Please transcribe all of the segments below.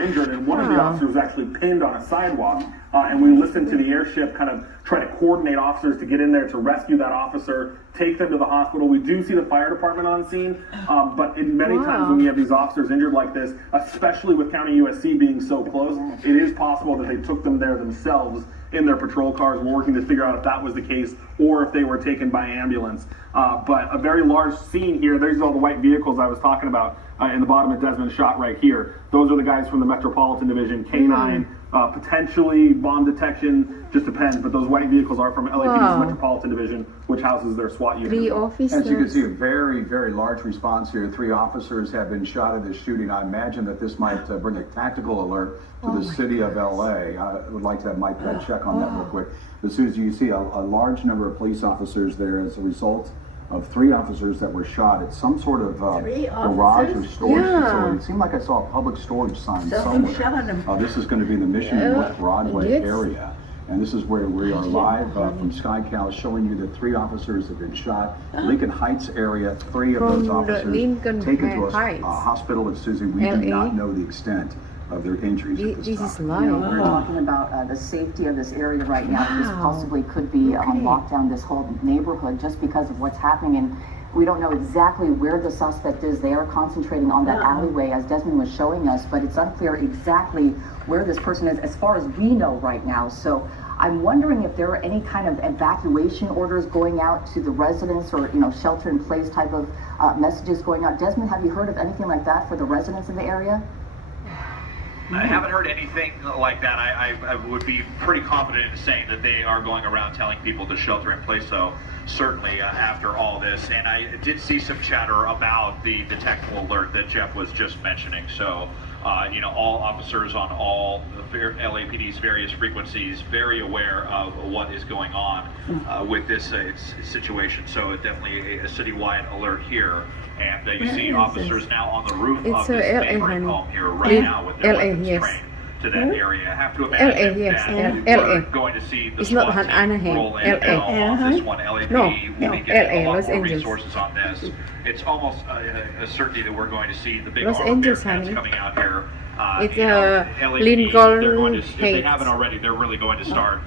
injured, and one of the officers was actually pinned on a sidewalk. And we listened to the airship kind of try to coordinate officers to get in there to rescue that officer, take them to the hospital. We do see the fire department on scene, but in many times when we have these officers injured like this, especially with County USC being so close, it is possible that they took them there themselves in their patrol cars. We're working to figure out if that was the case or if they were taken by ambulance. But a very large scene here. There's all the white vehicles I was talking about in the bottom of Desmond's shot right here. Those are the guys from the Metropolitan Division, K9, potentially bomb detection, just depends. But those white vehicles are from LAPD's Metropolitan Division, which houses their SWAT unit. 3 officers. As you can see, a very, very large response here. 3 officers have been shot in this shooting. I imagine that this might bring a tactical alert to the city of LA. I would like to have Mike check on that real quick. As soon as you see a large number of police officers there as a result of 3 officers that were shot at some sort of garage or storage facility. It seemed like I saw a public storage sign somewhere. This is going to be the Mission North Broadway area. And this is where we are live from SkyCal, showing you that 3 officers have been shot. Lincoln Heights area, 3 of those officers taken to a hospital. And Susie, we do not know the extent of their injuries at this time. We're talking about the safety of this area right now. This possibly could be on lockdown, this whole neighborhood, just because of what's happening. And we don't know exactly where the suspect is. They are concentrating on that alleyway, as Desmond was showing us, but it's unclear exactly where this person is as far as we know right now. So I'm wondering if there are any kind of evacuation orders going out to the residents, or shelter-in-place type of messages going out. Desmond, have you heard of anything like that for the residents in the area? I haven't heard anything like that. I would be pretty confident in saying that they are going around telling people to shelter in place, though, certainly after all this. And I did see some chatter about the technical alert that Jeff was just mentioning. So, all officers on all LAPD's various frequencies very aware of what is going on with this situation. So definitely a citywide alert here. And you see officers now on the roof of this neighboring home here right now with their weapons trained to that area. I have to imagine that we're going to see the SWAT team roll in on this one. LAPD will be getting a lot more resources on this. It's almost a certainty that we're going to see the big armed Bearcats coming out here. It's LAPD, they're going to, if they haven't already, they're really going to start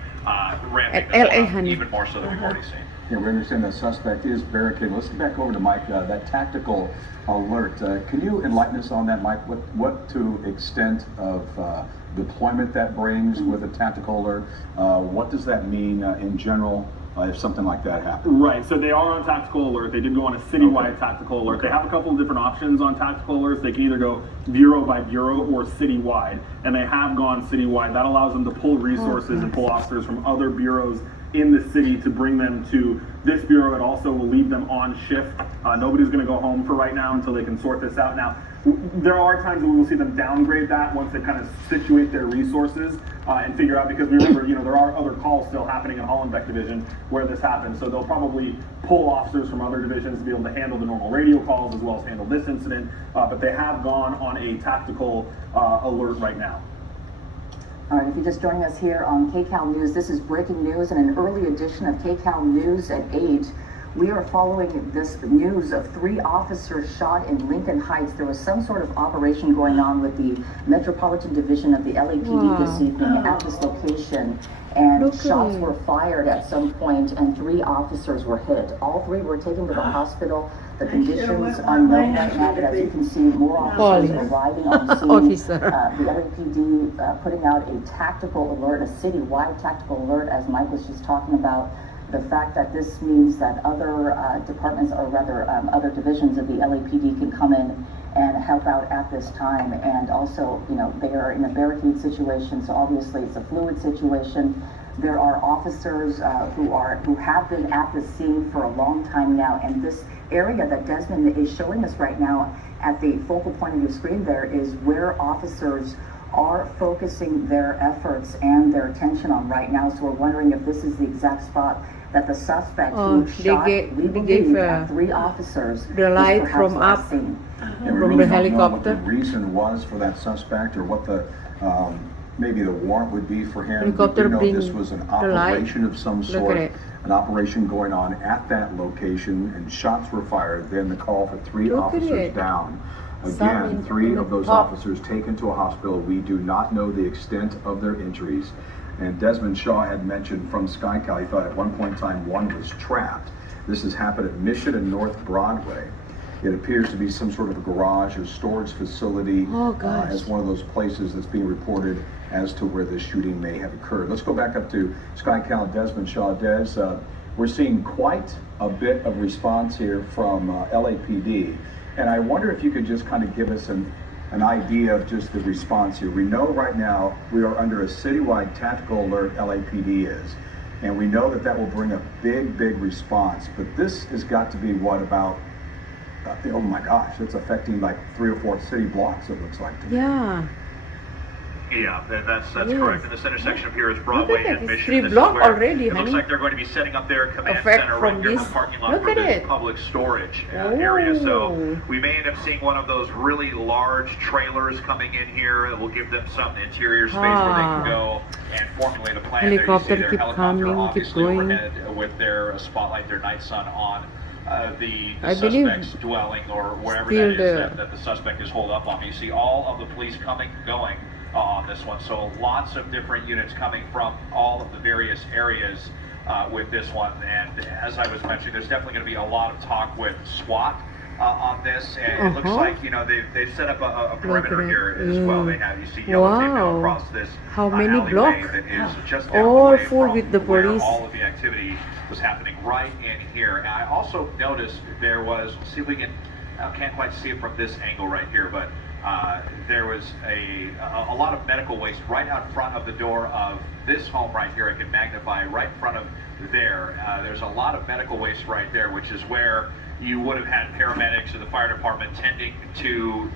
ramping this up even more so than we've already seen. Yeah, we understand the suspect is barricaded. Let's get back over to Mike. That tactical alert. Can you enlighten us on that, Mike? What to extent of deployment that brings with a tactical alert? What does that mean in general if something like that happens? Right, so they are on tactical alert. They did go on a citywide tactical alert. They have a couple of different options on tactical alerts. They can either go bureau by bureau or citywide, and they have gone citywide. That allows them to pull resources and pull officers from other bureaus in the city to bring them to this bureau. It also will leave them on shift. Nobody's going to go home for right now until they can sort this out. Now, there are times when we will see them downgrade that once they kind of situate their resources and figure out, because remember, there are other calls still happening in Hollenbeck Division where this happens. So they'll probably pull officers from other divisions to be able to handle the normal radio calls as well as handle this incident. But they have gone on a tactical alert right now. All right, if you're just joining us here on KCAL News, this is breaking news and an early edition of KCAL News at 8. We are following this news of 3 officers shot in Lincoln Heights. There was some sort of operation going on with the Metropolitan Division of the LAPD this evening at this location. And shots were fired at some point and 3 officers were hit. All 3 were taken to the hospital. The conditions unknown right now, but as you can see, more officers arriving on scene. The LAPD putting out a tactical alert, a citywide tactical alert, as Mike was just talking about. The fact that this means that other departments, or rather other divisions of the LAPD can come in and help out at this time. And also, they are in a barricade situation, so obviously it's a fluid situation. There are officers who have been at the scene for a long time now, and this area that Desmond is showing us right now at the focal point of your screen there is where officers are focusing their efforts and their attention on right now. So we're wondering if this is the exact spot that the suspect who shot, we believe, at 3 officers the light from up scene. from the helicopter. What the reason was for that suspect, or what the maybe the warrant would be for him. Helicopter, we know this was an operation of some sort, an operation going on at that location, and shots were fired. Then the call for 3 officers down. Again, in 3 the of those top. officers taken to a hospital. We do not know the extent of their injuries. And Desmond Shaw had mentioned from SkyCal, he thought at one point in time one was trapped. This has happened at Mission and North Broadway. It appears to be some sort of a garage or storage facility as one of those places that's being reported as to where the shooting may have occurred. Let's go back up to SkyCal Desmond Shaw. Des, we're seeing quite a bit of response here from LAPD. And I wonder if you could just kind of give us an idea of just the response here. We know right now we are under a citywide tactical alert, LAPD is. And we know that that will bring a big, big response. But this has got to be what about, oh my gosh, it's affecting like 3 or 4 city blocks, it looks like to me. Yeah. Yeah, that's correct. And this intersection up here is Broadway and Mission. 3 This is block where already, it looks honey. like they're going to be setting up their command Effect center from right here in the this. parking lot Look for at this it. public storage area. So Oh. we may end up seeing one of those really large trailers coming in here. It will give them some interior space where they can go and formulate a plan. Helicopter there you see keep their helicopter coming, keep obviously going. overhead with their spotlight, their night sun on the I believe suspect's dwelling or wherever still that is the- that the suspect is holed up on. You see all of the police coming, going on this one. So lots of different units coming from all of the various areas with this one. And as I was mentioning, there's definitely going to be a lot of talk with SWAT on this. And it looks like, you know, they've set up a perimeter here as well. They have, you see yellow tape now Wow. across this How many alleyway blocks? that is just down All the way full from with the where police. all of the activity was happening right in here. And I also noticed there was, see if we can, I can't quite see it from this angle right here, but there was a lot of medical waste right out front of the door of this home right here. I can magnify right in front of there. There's a lot of medical waste right there, which is where you would have had paramedics and the fire department tending to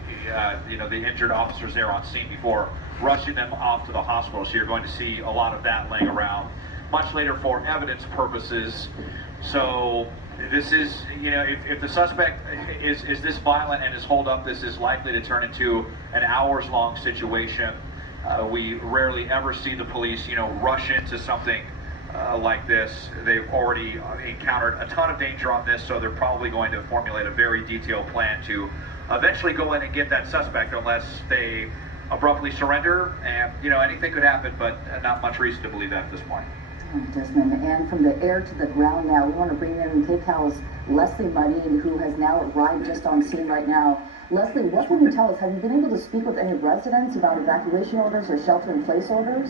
you know, the injured officers there on scene before rushing them off to the hospital. So you're going to see a lot of that laying around much later for evidence purposes. So this is, you know, if the suspect is this violent and is holed up, this is likely to turn into an hours-long situation. We rarely ever see the police, you know, rush into something like this. They've already encountered a ton of danger on this, so they're probably going to formulate a very detailed plan to eventually go in and get that suspect, unless they abruptly surrender. And, you know, anything could happen, but not much reason to believe that at this point. Desmond, and from the air to the ground now, we want to bring in KCAL's Leslie Muddy, who has now arrived just on scene right now. Leslie, what can you tell us? Have you been able to speak with any residents about evacuation orders or shelter-in-place orders?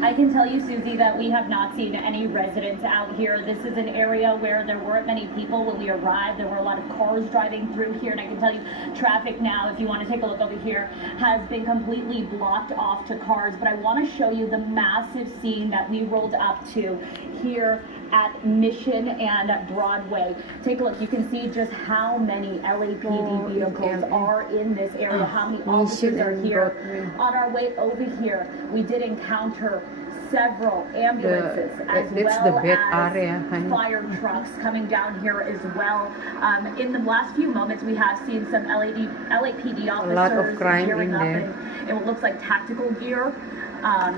I can tell you, Susie, that we have not seen any residents out here. This is an area where there weren't many people when we arrived. There were a lot of cars driving through here, and I can tell you traffic now, if you want to take a look over here, has been completely blocked off to cars. But I want to show you the massive scene that we rolled up to here at Mission and at Broadway. Take a look. You can see just how many LAPD vehicles are in this area, how many officers are here. On our way over here, we did encounter seveul ambulances as well as fire trucks coming down here as well. In the last few moments, we have seen some LAPD officers gearing up in what looks like tactical gear.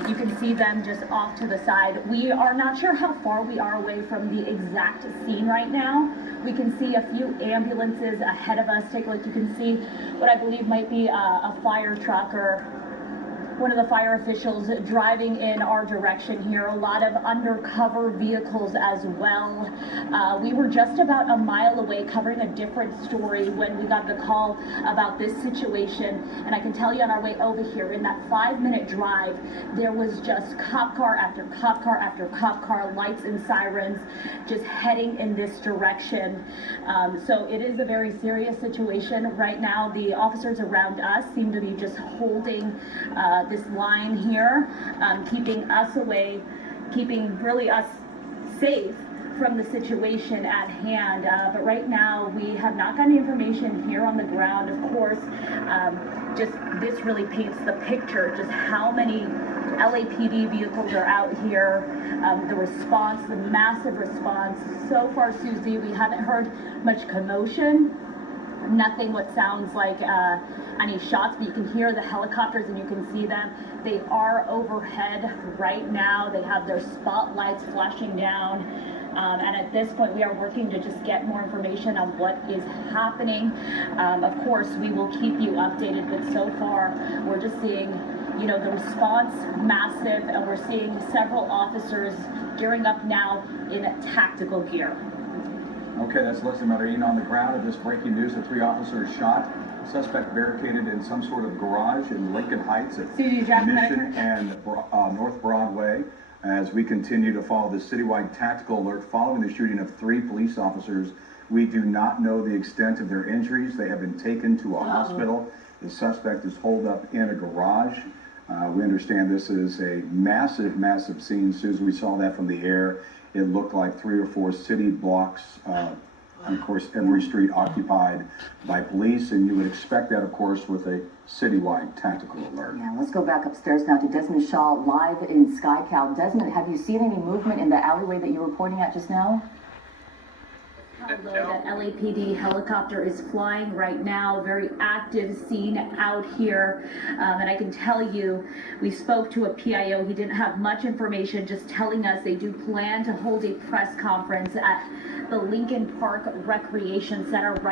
You can see them just off to the side. We are not sure how far we are away from the exact scene right now. We can see a few ambulances ahead of us. Take a look. You can see what I believe might be a fire truck or one of the fire officials driving in our direction here. A lot of undercover vehicles as well. We were just about a mile away covering a different story when we got the call about this situation. And I can tell you on our way over here, in that 5-minute drive, there was just cop car after cop car after cop car, lights and sirens, just heading in this direction. So it is a very serious situation. Right now, the officers around us seem to be just holding this line here, keeping us away, keeping really us safe from the situation at hand. But right now, we have not gotten information here on the ground. Of course, just this really paints the picture, just how many LAPD vehicles are out here. The response, the massive response. So far, Susie, we haven't heard much commotion. Nothing what sounds like any shots, but you can hear the helicopters and you can see them. They are overhead right now. They have their spotlights flashing down. And at this point, we are working to just get more information on what is happening. Of course, we will keep you updated, but so far, we're just seeing, you know, the response massive, and we're seeing several officers gearing up now in tactical gear. Okay, that's Leslie Marine on the ground of this breaking news. The 3 officers shot. Suspect barricaded in some sort of garage in Lincoln Heights at Mission and North Broadway. As we continue to follow this citywide tactical alert following the shooting of 3 police officers, we do not know the extent of their injuries. They have been taken to a hospital. The suspect is holed up in a garage. We understand this is a massive, massive scene. Susan, we saw that from the air. It looked like 3 or 4 city blocks, and of course, every street occupied by police. And you would expect that, of course, with a citywide tactical alert. Yeah, let's go back upstairs now to Desmond Shaw live in SkyCal. Desmond, have you seen any movement in the alleyway that you were pointing at just now? Although the LAPD helicopter is flying right now, very active scene out here. And I can tell you, we spoke to a PIO. He didn't have much information, just telling us they do plan to hold a press conference at the Lincoln Park Recreation Center right